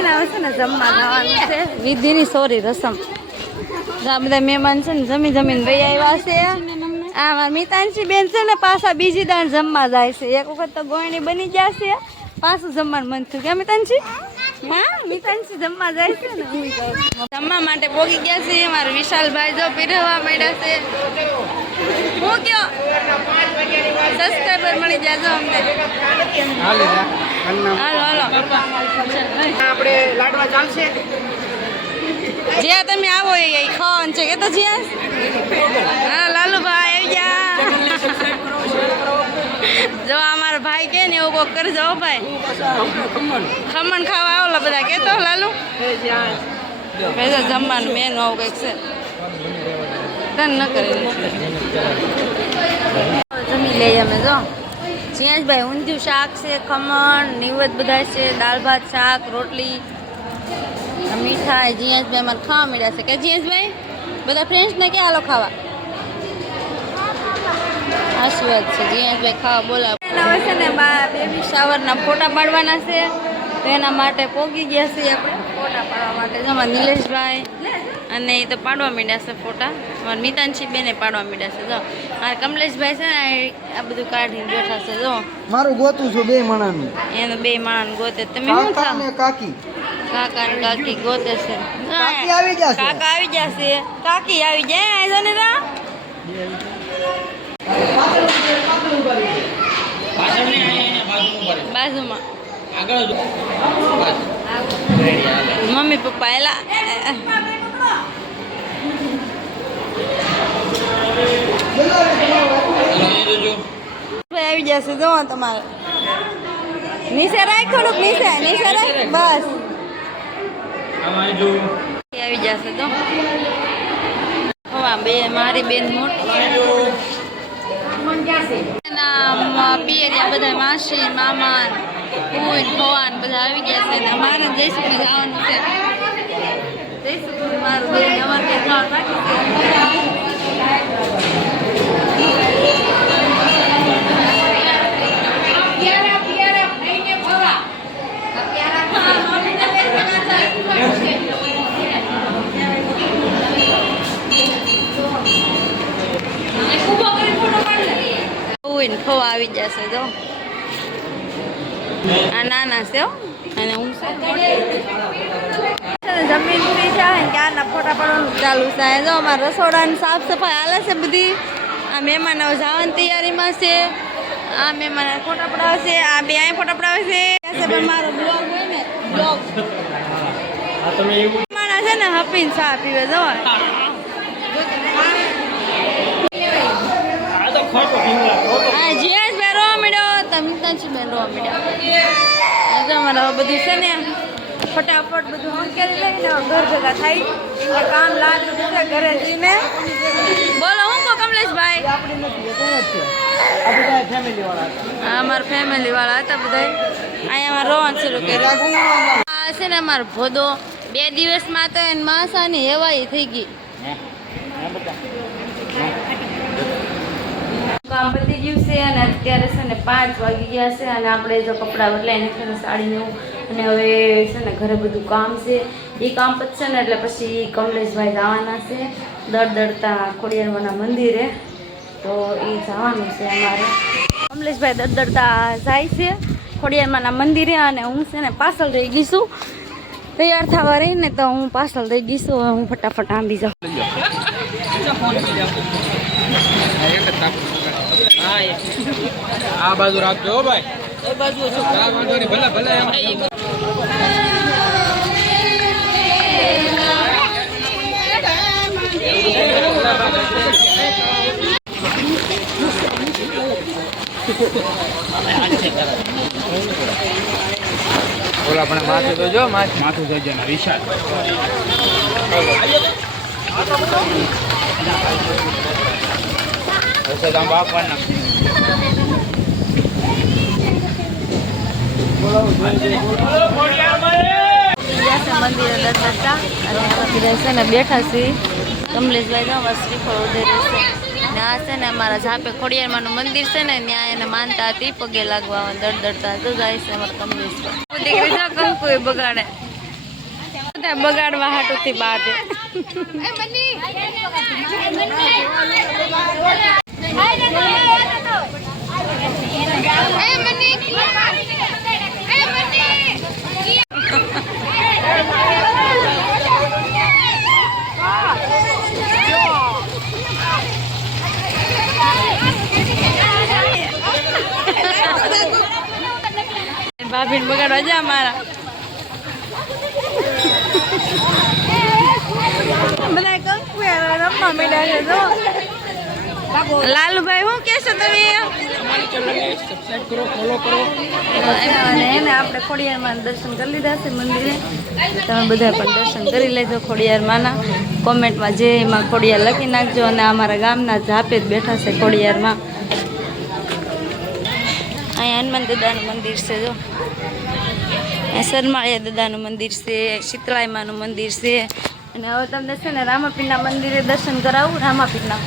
કરીને આવે છે ને જમવા જવાનું છે વિધિની સોરી રસમ. આ બધા મહેમાન છે ને જમીને ભાઈ આવ્યા છે. આ મારા મિતાંશી બેન છે ને પાછા બીજી દાણ જમવા જાય છે. એક વખત તો ગોયણી બની ગયા છે, પાછું જમવાનું મન થયું. કે મિતાંશી? હા, મિતાંશી જમવા જાય છે ને. જમવા માટે પોગી ગયા છે. મારા વિશાલભાઈ જો પીરવા માંડ્યા છે. હું કયો સબસ્ક્રાઈબર મળી જાજો અમને. હાલો હાલો આપણે લાડવા ચાલશે. જ્યાં તમે આવો એ ખાવાનું છે કે તો જ્યાં. હા લાલુભાઈ આવી જા. જો અમારા ભાઈ કે ને એવું કોક કરજો ભાઈ. ખમણ ખાવા આવો બધા કેતો લાલુ. જમવાનું મેન આવું કંઈક છે. તન ન કરી જમી લઈએ અમે. જો જીયાસભાઈ ઊંધિયું શાક છે, ખમણ નિવત બધા છે, દાળ ભાત શાક રોટલી મીઠાઈ. જીયાસભાઈ અમારે ખાવા મળ્યા છે કે જીયાસભાઈ બધા ફ્રેન્ડ્સને ક્યાં હાલો ખાવા. આશીર્વાદ છે જીયાસભાઈ ખાવા બોલાવે. હવે છે ને બેબી શાવરના ફોટા પાડવાના છે તો એના માટે પોગી ગયા છીએ આપણે ફોટા પાડવા માટે. જો નિલેશભાઈ અને એ તો પાડવા માંડ્યા છે ફોટા. મારા મિતાંશી બેને પાડવા માંડ્યા છે. જો મારા કમલેશભાઈ છે ને આ બધું કાઢીને બેઠા છે. જો મારું ગોતું છું બે માણાનું. એને બે માણસ ગોતે. તમે શું થાવ? કાકી કાકા ને કાકી ગોતે છે. કાકી આવી ગયા છે. કાકા આવી ગયા છે. કાકી આવી જાય આજો ને રા. બાજુમાં મમ્મી પપ્પા એલા આવી જશે. જો તમારે નીચે રાખ, થોડુંક નીચે રાખ બસ. આવી જશે તો બે મારી બેન મોટી પિયરિયા બધા માસી મામા ફૂઈ ભવાન બધા આવી ગયા છે. અમારે જઈશું જવાનું છે. જઈશું મારું બેન અમારે જવાનું બાકી ખવા આવી જશે. જો આ નાના છે અને હું જમીન પૂરી થાય ને ક્યારના ફોટા પાડવાનું ચાલુ થાય. જો અમારા રસોડાની સાફ સફાઈ હાલે છે બધી. આ મહેમાન જવાની તૈયારીમાં છે. આ મહેમાન ફોટા પડાવશે. આ બે અહીં ફોટા પડાવશે. પણ મારો બ્લોગ હોય ને બ્લોગ માણસ છે ને હપીને ચા પીવે. જો જીએસભાઈ રોવા મળ્યો, તમિતાંશીબેન રોવા મળ્યા. અમારા બધું છે ને ફટાફટ બધું હંકેલી લઈને ઘર ભેગા થાય. કે કામ લાગતું છે ઘરે જઈને. બોલો હું કહો કમલેશભાઈ? અમારા ફેમિલી વાળા હતા બધા. અહીંયા રોવાનું શરૂ કર્યું. આ છે ને અમારો ભોદો 2 દિવસમાં તો એને માસાની હેવાઈ થઈ ગઈ. કામ પતી ગયું છે અને અત્યારે છે ને 5 વાગી ગયા છે અને આપણે જો કપડાં બદલાઈને છે ને સાડીને એવું અને હવે છે ને ઘરે બધું કામ છે. એ કામ પતશે ને એટલે પછી કમલેશભાઈ જવાના છે દડદડતા ખોડિયારમાંના મંદિરે. તો એ જવાનું છે અમારે. કમલેશભાઈ દડદડતા જાય છે ખોડિયારમાંના મંદિરે અને હું છે ને પાછળ રહી ગઈ છું. તૈયાર થવા રહીને તો હું પાછળ રહી ગઈ છું. હું ફટાફટ આંબી જાઉં. આ બાજુ રાખજો ભાઈ. એ બાજુ ભલે ભલે બોલા પણ માથું તો જો માથું જોજો ને વિશાલ. મંદિરે દર્શતા અને મંદિરે છે ને બેઠા છીએ. કમલેશભાઈ જો શ્રીફળ ઉધે રહેશે ને. આ છે ને અમારા ઝાપે ખોડિયારમાંનું મંદિર છે ને ત્યાં એને માનતા હતી પગે લાગવા દડદડતા તો જાય છે અમારા કમલેશભાઈ. દીકરી જો કંકુ બગાડે. બગાડવા હાટુથી બાદ ભાભીને બગાડવા જા મારા બધા કંકુ રમવા મળ્યા છે તો લાલુભાઈ શું કહેશો તમે એને આપણે ખોડિયારમાં દર્શન કરી લીધા છે મંદિરે તમે બધા પણ દર્શન કરી લેજો ખોડિયારમાંના કોમેન્ટમાં જે એમાં ખોડિયાર લખી નાખજો અને અમારા ગામના ઝાપે જ બેઠા છે ખોડિયારમાં અહીંયા હનુમાન દાદાનું મંદિર છે જો સરમાળિયા દાદાનું મંદિર છે શીતળાઈમાનું મંદિર છે અને હવે તમને છે ને રામાપીરના મંદિરે દર્શન કરાવું રામાપીરના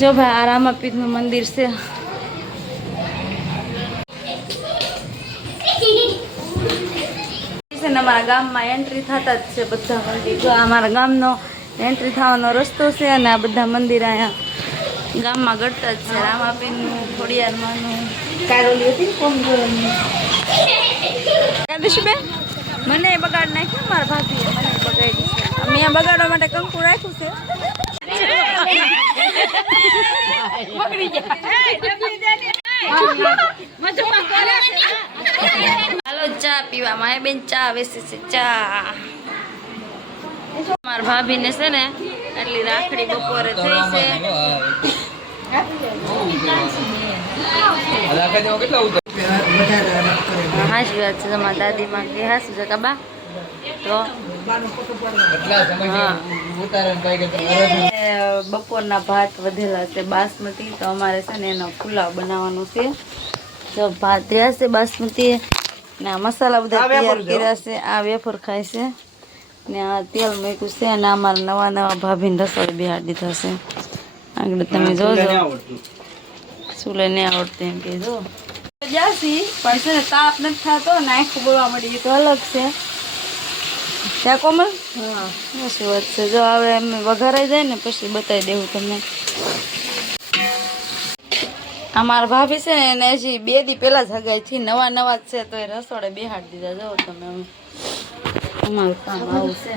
જો ભાઈ આ રામાપીરનું મંદિર છે અમારા ગામમાં એન્ટ્રી થતા જ છે બધા મંદિર જો અમારા ગામનો એન્ટ્રી થવાનો રસ્તો છે અને આ બધા મંદિર અહીંયા ગામમાં ગળતા જ છે રામાપીરનું ખોડિયારમાંનું કારોલી હતી કોમ કાદેશબેન મને બગાડ નાખ્યું મારા ભાભીએ મને બગાડી છે મેં બગાડવા માટે કંકુ રાખ્યું છે હાલો ચા પીવા માય બેન ચા વેચે છે ચા મારા ભાભીને છે ને એટલી રાખડી બપોરે થઈ છે હાજી વાત છે તમારા દાદીમાં કે હાસું છે કાબા તો બપોરના ભાત વધેલા છે બાસમતી તો અમારે છે ને એનો પુલાવ બનાવવાનો છે જો ભાત રહ્યા છે બાસમતી ને આ મસાલા બધા તૈયાર કર્યા છે આ વેફર ખાય છે ને આ તેલ મૂક્યું છે અને અમારા નવા નવા ભાભીને રસોઈ બિહાડી દીધા છે આગળ તમે જોજો શું લઈને આવડતું એમ કીધું જાસી પણ છે ને તાપ નથી થતો ને આંખ બોલવા મળી તો અલગ છે ત્યાં કોમલ હા શું વાત છે જો હવે અમે વઘારાઈ જાય ને પછી બતાવી દેવું તમને અમારા ભાભી છે ને એને હજી 2 દી પહેલા જ હગાઈથી નવા નવા જ છે તો એ રસોડે બેહાડી દીધા જો તમે અમે અમારું કામ આવું છે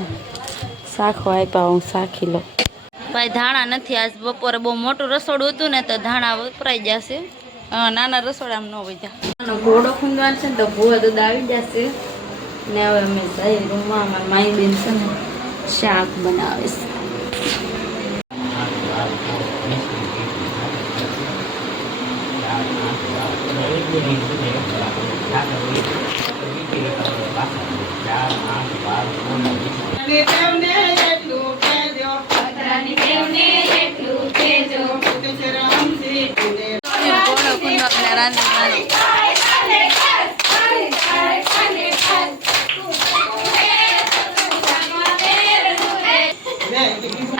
શાખો આપ્યા હું શાખી લો ભાઈ ધાણા નથી આજ બપોરે બહુ મોટું રસોડું હતું ને તો ધાણા વપરાઈ જશે નાના રસોડા ન વધ્યા ઘોડો ખૂંદવાનો છે ને તો ભૂવા દૂધ આવી જશે ને હવે અમે જઈ રૂમમાં અમારા માઈ બેન છે ને શાક બનાવે છે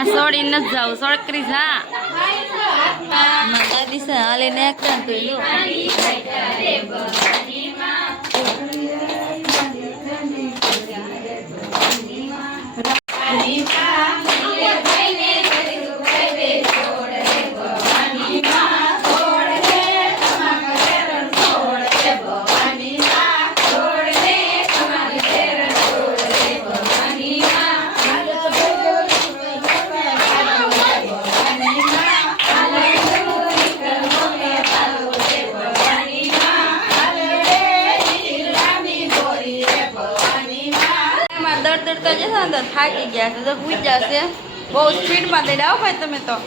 સોડી ન જાવ સોડકરી જા દાદી છે હાલે ને થાકી ગયા છે તો ભૂજ જશે બહુ સ્પીડમાં દઈ આવો ભાઈ તમે તો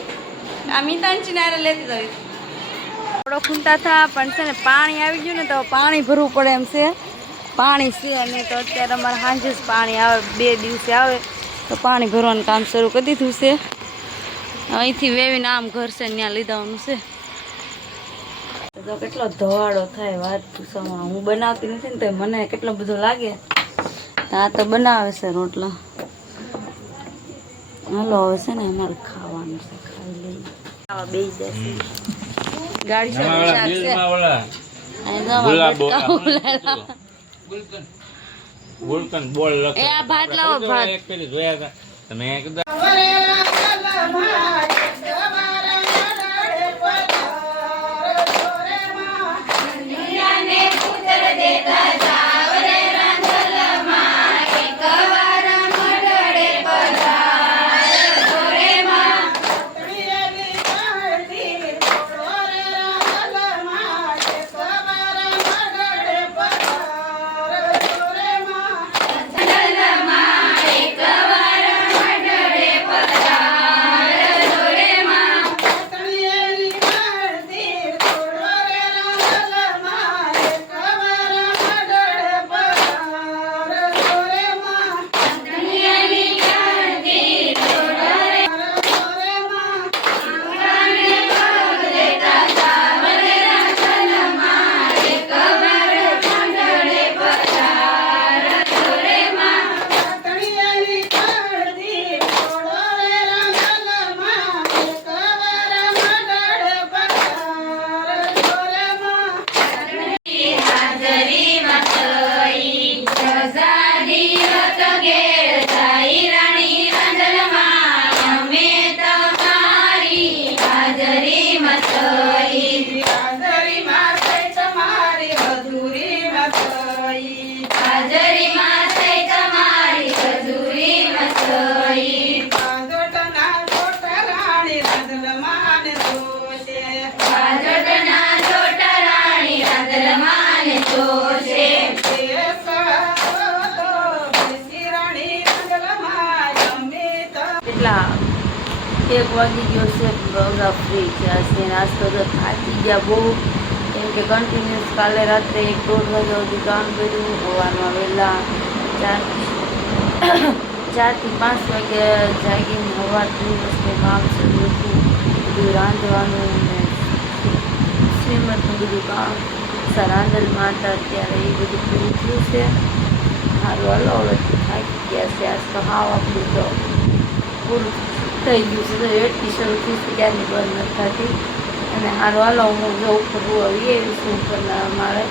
આ મીતાંચી નારે લેતી જઈશ થોડો ખૂંટા થા પણ છે ને પાણી આવી ગયું ને તો પાણી ભરવું પડે એમ છે પાણી છે અને તો અત્યારે અમારે સાંજે જ પાણી આવે 2 દિવસે આવે તો પાણી ભરવાનું કામ શરૂ કરી દીધું છે અહીંથી વેવીને આમ ઘર છે ત્યાં લીધાવાનું છે તો કેટલો ધોવાડો થાય વાત પૂછવામાં હું બનાવતી નથી ને તો મને કેટલો બધો લાગે આ તો બનાવે છે રોટલા હાલો હવે છે ને અમારે ખાવાનું છે ખાઈ લઈએ ખાવા બેસી જશે ગાડી સાથે શાક છે ગુલકંદ બોલ લખે એ આ ભાત લાવો, ભાત. એક પેલી જોયા હતા તમે કીધું કેટલા 1 વાગી ગયો છે. બધા ફ્રી થયા છે. નાસ્તો તો થાકી ગયા બહુ, કેમ કે કન્ટિન્યુઅસ કાલે રાત્રે 1-1.5 વાગ્યા સુધી કામ કર્યું. સવારમાં વહેલા 4 થી 5 વાગે જાગીને સવારથી દિવસનું કામ શરૂ હતું. બધું રાંધવાનું ને શ્રીમદનું બધું કામ રાંધણમાં હતા અત્યારે એ બધું પૂરું થયું છે. સારું હાલો, હવે થાકી ગયા છે. આજ તો હાવ આપણું તો પૂરું થઈ ગયું છે. તો એટલી શરૂ થઈ છે ક્યારની બંધ નથી થતી. અને સારું હાલો, હું જો ઉપર આવી છું ઉપરના મારે.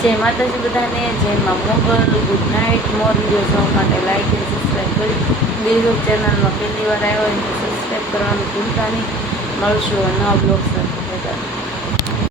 જય માતાજી બધાને, જય મા Mogal. Good night. More video જોવા માટે લાઈક અને સબસ્ક્રાઈબ કરી દેજો. ચેનલમાં પહેલી વાર આવ્યો હોય તો સબસ્ક્રાઈબ કરવાનું ભૂલતા નહીં. મળશું નવા બ્લોગ સાથે.